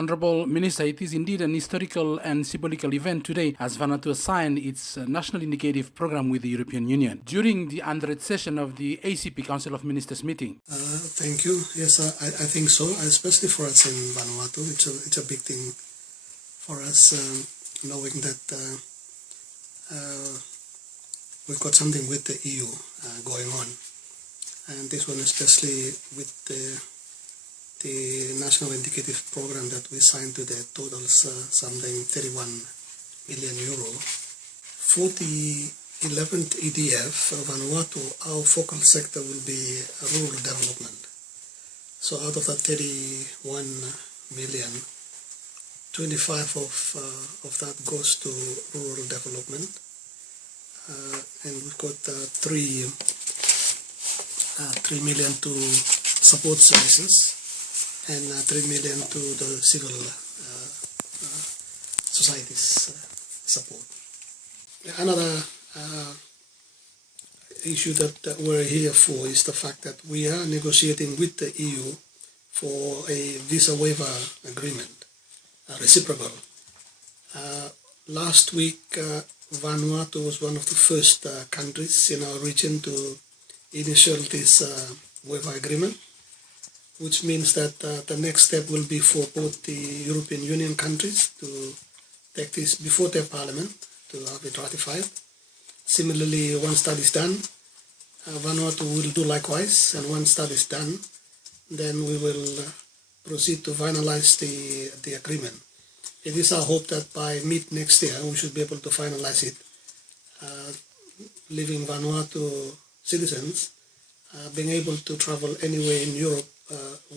Honorable Minister, it is indeed an historical and symbolical event today as Vanuatu signed its national indicative program with the European Union during the 100th session of the ACP Council of Ministers meeting. Thank you. Yes, I think so, especially for us in Vanuatu. It's a big thing for us, knowing that we've got something with the EU going on. And this one especially with the national indicative program that we signed today totals something 31 million euro. For the 11th EDF Vanuatu, our focal sector will be rural development. So out of that 31 million, 25 of that goes to rural development. And we've got 3 million to support services and 3 million to the civil society's support. Another issue that we're here for is the fact that we are negotiating with the EU for a visa waiver agreement, reciprocal. Last week, Vanuatu was one of the first countries in our region to initial this waiver agreement, which means that the next step will be for both the European Union countries to take this before their parliament to have it ratified. Similarly, once that is done, Vanuatu will do likewise, and once that is done, then we will proceed to finalize the agreement. It is our hope that by mid next year we should be able to finalize it, leaving Vanuatu citizens being able to travel anywhere in Europe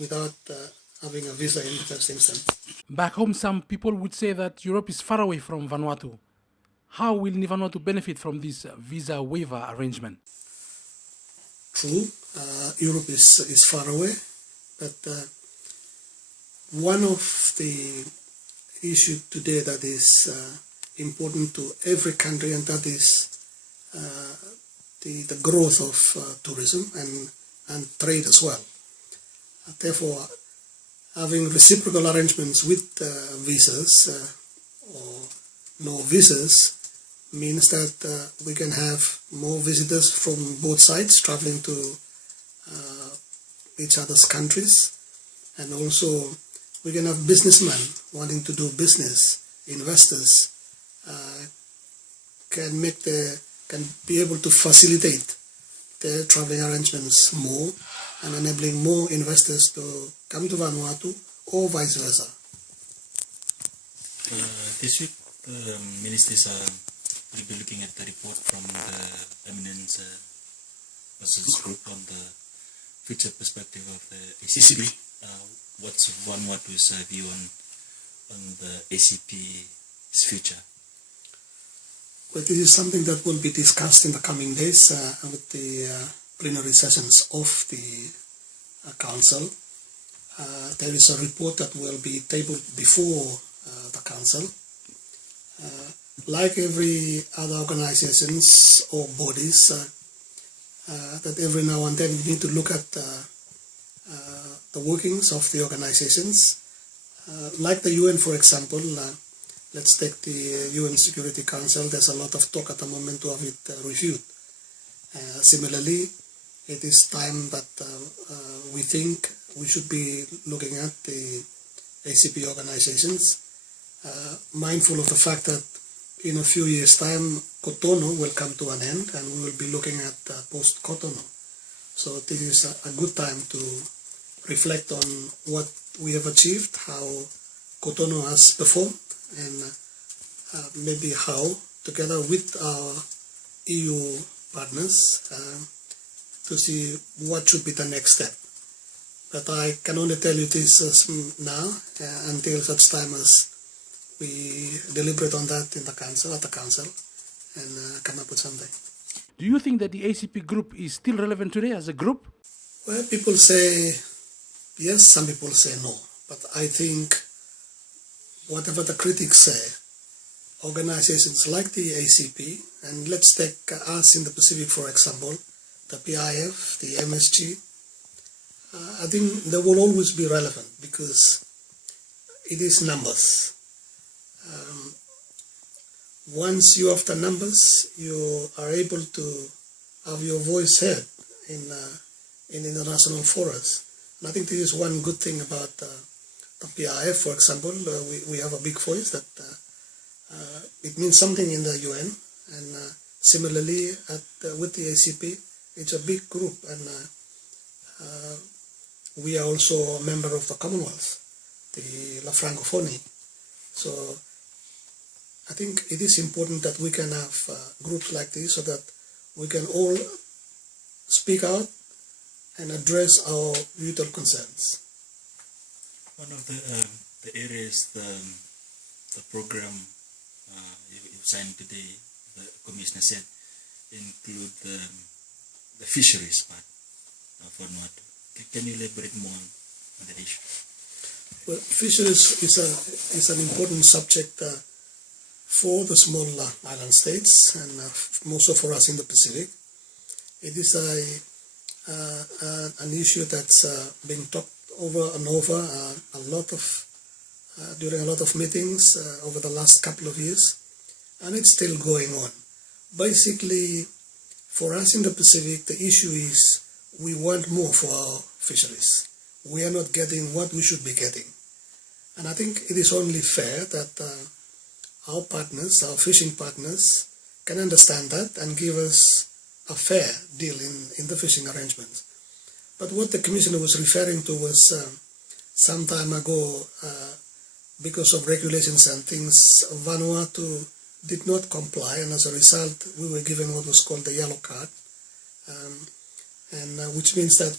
without having a visa in the first instance. Back home, some people would say that Europe is far away from Vanuatu. How will Vanuatu benefit from this visa waiver arrangement? True, Europe is far away, but one of the issues today that is important to every country, and that is the growth of tourism and trade as well. Therefore, having reciprocal arrangements with visas or no visas means that we can have more visitors from both sides traveling to each other's countries, and also we can have businessmen wanting to do business, investors can be able to facilitate their traveling arrangements more and enabling more investors to come to Vanuatu or vice versa. This week, ministers will be looking at the report from the eminent persons group on the future perspective of the ACP. What's Vanuatu's view on the ACP's future? Well, this is something that will be discussed in the coming days with the plenary sessions of the Council. There is a report that will be tabled before the Council. Like every other organizations or bodies, that every now and then we need to look at the workings of the organizations. Like the UN, for example, let's take the UN Security Council. There's a lot of talk at the moment to have it reviewed. Similarly, it is time that we think we should be looking at the ACP organizations, mindful of the fact that in a few years' time, Cotonou will come to an end and we will be looking at post-Cotonou. So this is a good time to reflect on what we have achieved, how Cotonou has performed, and maybe how, together with our EU partners, to see what should be the next step. But I can only tell you this now, until such time as we deliberate on that in the council, at the council, and come up with something. Do you think that the ACP group is still relevant today as a group? Well, people say yes, some people say no. But I think whatever the critics say, organizations like the ACP, and let's take us in the Pacific, for example, the PIF, the MSG, I think they will always be relevant because it is numbers. Once you have the numbers, you are able to have your voice heard in international forums. And I think this is one good thing about the PIF, for example. We have a big voice that it means something in the UN, and similarly with the ACP, it's a big group, and we are also a member of the Commonwealth, the La Francophonie. So I think it is important that we can have groups like this so that we can all speak out and address our vital concerns. One of the areas, the program you signed today, the Commissioner said, include the fisheries part of Vanuatu. Can you elaborate more on that issue? Well, fisheries is an important subject for the small island states, and also for us in the Pacific. It is an issue that's being talked over and over during a lot of meetings over the last couple of years, and it's still going on. Basically, for us in the Pacific, the issue is we want more for our fisheries. We are not getting what we should be getting. And I think it is only fair that our partners, our fishing partners, can understand that and give us a fair deal in the fishing arrangements. But what the Commissioner was referring to was some time ago, because of regulations and things, Vanuatu did not comply, and as a result, we were given what was called the yellow card, which means that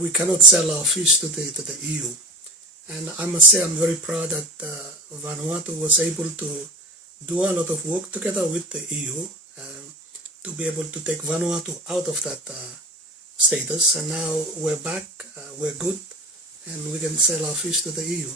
we cannot sell our fish to the EU. And I must say I'm very proud that Vanuatu was able to do a lot of work together with the EU to be able to take Vanuatu out of that status. And now we're back, we're good, and we can sell our fish to the EU.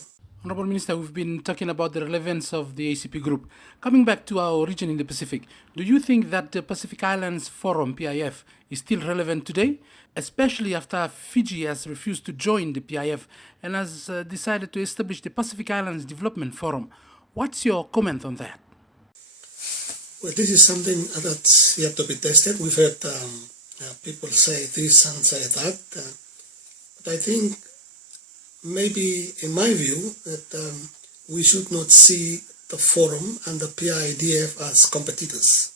Honorable Minister, we've been talking about the relevance of the ACP group. Coming back to our region in the Pacific, do you think that the Pacific Islands Forum, PIF, is still relevant today, especially after Fiji has refused to join the PIF and has decided to establish the Pacific Islands Development Forum? What's your comment on that? Well, this is something that's yet to be tested. We've heard people say this and say that, but I think maybe, in my view, that we should not see the forum and the PIDF as competitors.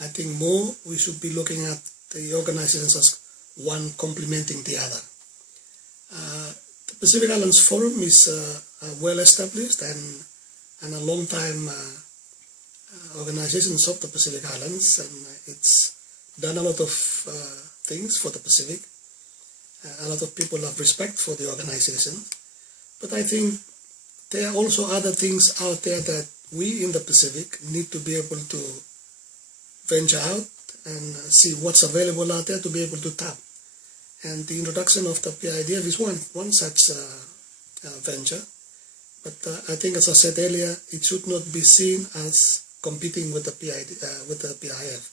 I think more we should be looking at the organizations as one complementing the other. The Pacific Islands Forum is well established and a long time organizations of the Pacific Islands, and it's done a lot of things for the Pacific. A lot of people have respect for the organization, but I think there are also other things out there that we in the Pacific need to be able to venture out and see what's available out there to be able to tap. And the introduction of the PIDF is one such venture. But I think, as I said earlier, it should not be seen as competing with the PIF.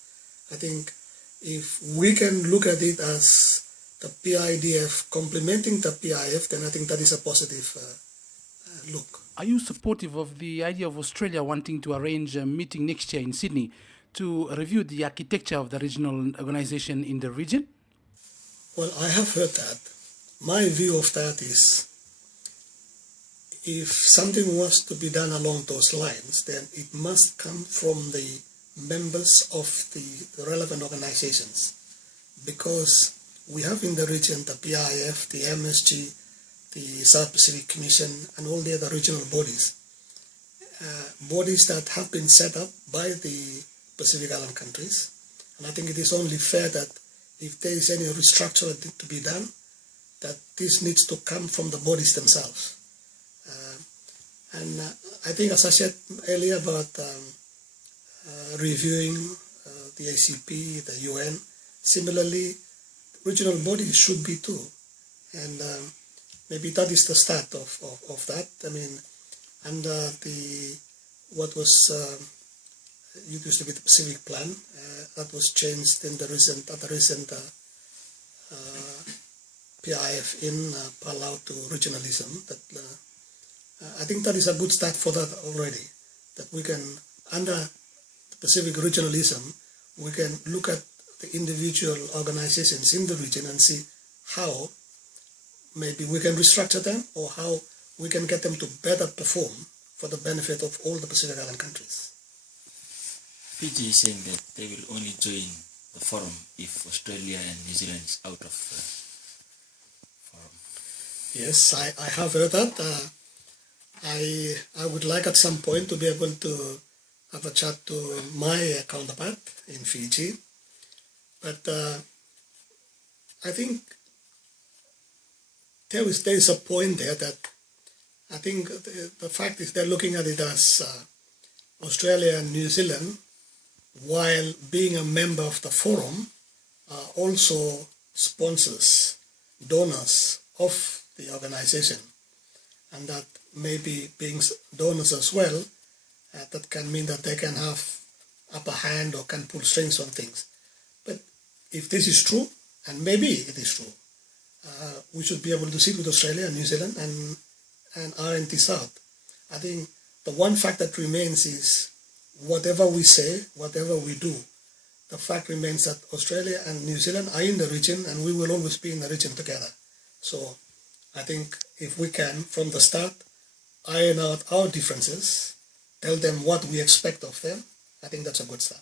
I think if we can look at it as the PIDF complementing the PIF, then I think that is a positive look. Are you supportive of the idea of Australia wanting to arrange a meeting next year in Sydney to review the architecture of the regional organization in the region? Well, I have heard that. My view of that is, if something was to be done along those lines, then it must come from the members of the relevant organizations, because we have in the region the PIF, the MSG, the South Pacific Commission, and all the other regional bodies, bodies that have been set up by the Pacific Island countries. And I think it is only fair that if there is any restructuring to be done, that this needs to come from the bodies themselves. And I think, as I said earlier about reviewing the ACP, the UN, similarly, regional bodies should be too. And maybe that is the start of that. I mean, under what was it used to be the Pacific Plan, that was changed in the recent PIF in Palau to regionalism, that I think that is a good start for that already, that we can, under the Pacific regionalism, we can look at the individual organizations in the region and see how maybe we can restructure them or how we can get them to better perform for the benefit of all the Pacific Island countries. Fiji is saying that they will only join the forum if Australia and New Zealand is out of the forum. Yes, I have heard that. I would like at some point to be able to have a chat to my counterpart in Fiji. But I think there is a point there that I think the fact is they're looking at it as Australia and New Zealand, while being a member of the forum, are also sponsors, donors of the organization. And that maybe being donors as well, that can mean that they can have upper hand or can pull strings on things. But if this is true, and maybe it is true, we should be able to sit with Australia and New Zealand and iron this out. I think the one fact that remains is whatever we say, whatever we do, the fact remains that Australia and New Zealand are in the region and we will always be in the region together. So I think if we can, from the start, iron out our differences, tell them what we expect of them, I think that's a good start.